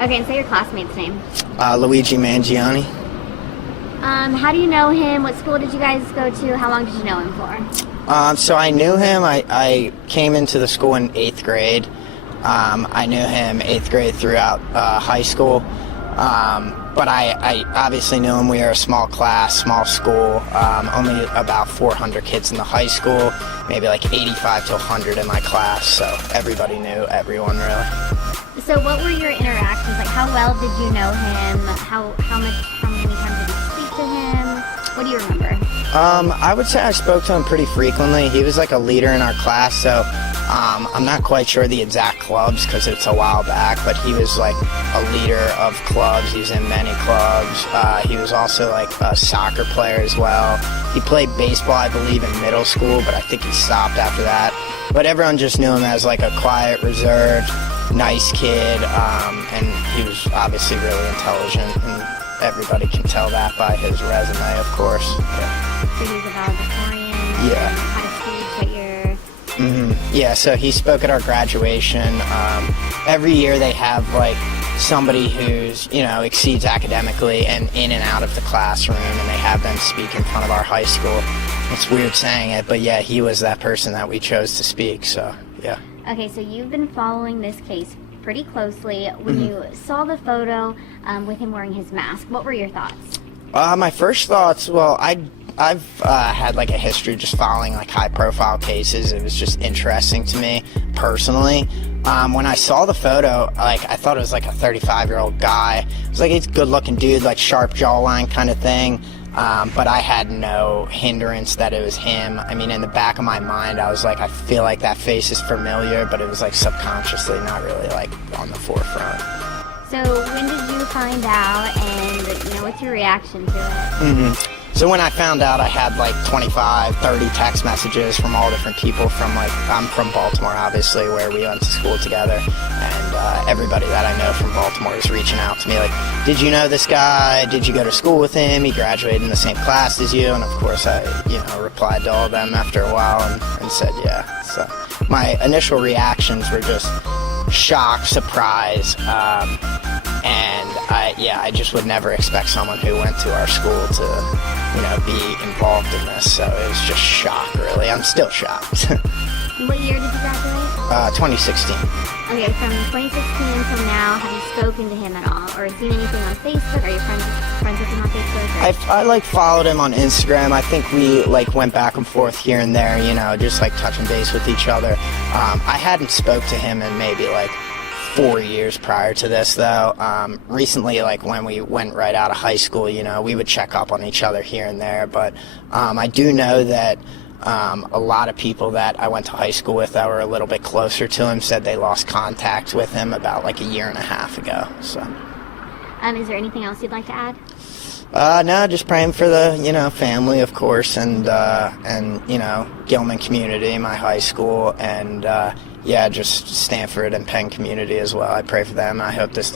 Okay, and say your classmate's name. Luigi Mangione. How do you know him? What school did you guys go to? How long did you know him for? So I knew him. I came into the school in 8th grade. I knew him 8th grade throughout high school. But I obviously knew him. We were a small class, small school, only about 400 kids in the high school, maybe like 85 to 100 in my class, so everybody knew everyone, really. So what were your interactions? Like, how well did you know him? How many times did you speak to him? What do you remember? I would say I spoke to him pretty frequently. He was like a leader in our class, so I'm not quite sure the exact clubs because it's a while back, but he was like a leader of clubs. He was in many clubs. He was also like a soccer player as well. He played baseball, I believe, in middle school, but I think he stopped after that. But everyone just knew him as like a quiet, reserved, nice kid, and he was obviously really intelligent, and everybody can tell that by his resume, of course. Yeah. So he was a valedictorian. Yeah. Had a speech at your... Yeah, so he spoke at our graduation. Every year they have like somebody who's, exceeds academically and in and out of the classroom, and they have them speak in front of our high school. It's weird saying it, but yeah, he was that person that we chose to speak, so yeah. Okay, so you've been following this case pretty closely. When you saw the photo with him wearing his mask, what were your thoughts? My first thoughts, well, I've had like a history just following like high-profile cases. It was just interesting to me personally. When I saw the photo, like I thought it was like a 35-year-old guy. It was like he's a good-looking dude, like sharp jawline kind of thing. But I had no hindrance that it was him. I mean, in the back of my mind, I was like, I feel like that face is familiar, but it was like subconsciously, not really like on the forefront. So when did you find out, and what's your reaction to it? So when I found out, I had like 25, 30 text messages from all different people from I'm from Baltimore, obviously, where we went to school together. And everybody that I know from Baltimore is reaching out to me like, did you know this guy? Did you go to school with him? He graduated in the same class as you. And of course I, replied to all of them after a while and said, yeah. So my initial reactions were just shock, surprise, and I just would never expect someone who went to our school to, be involved in this. So it was just shock, really. I'm still shocked. What year did you graduate? 2016. Okay, from 2016 until now, have you spoken to him at all, or seen anything on Facebook? Are you friends with him on Facebook? I followed him on Instagram. I think we went back and forth here and there, just touching base with each other. I hadn't spoke to him in maybe 4 years prior to this, though. Recently, when we went right out of high school, we would check up on each other here and there. But I do know that a lot of people that I went to high school with that were a little bit closer to him said they lost contact with him about a year and a half ago. So. Is there anything else you'd like to add? No, just praying for the, family, of course, and Gilman community, my high school, and, just Stanford and Penn community as well. I pray for them. I hope this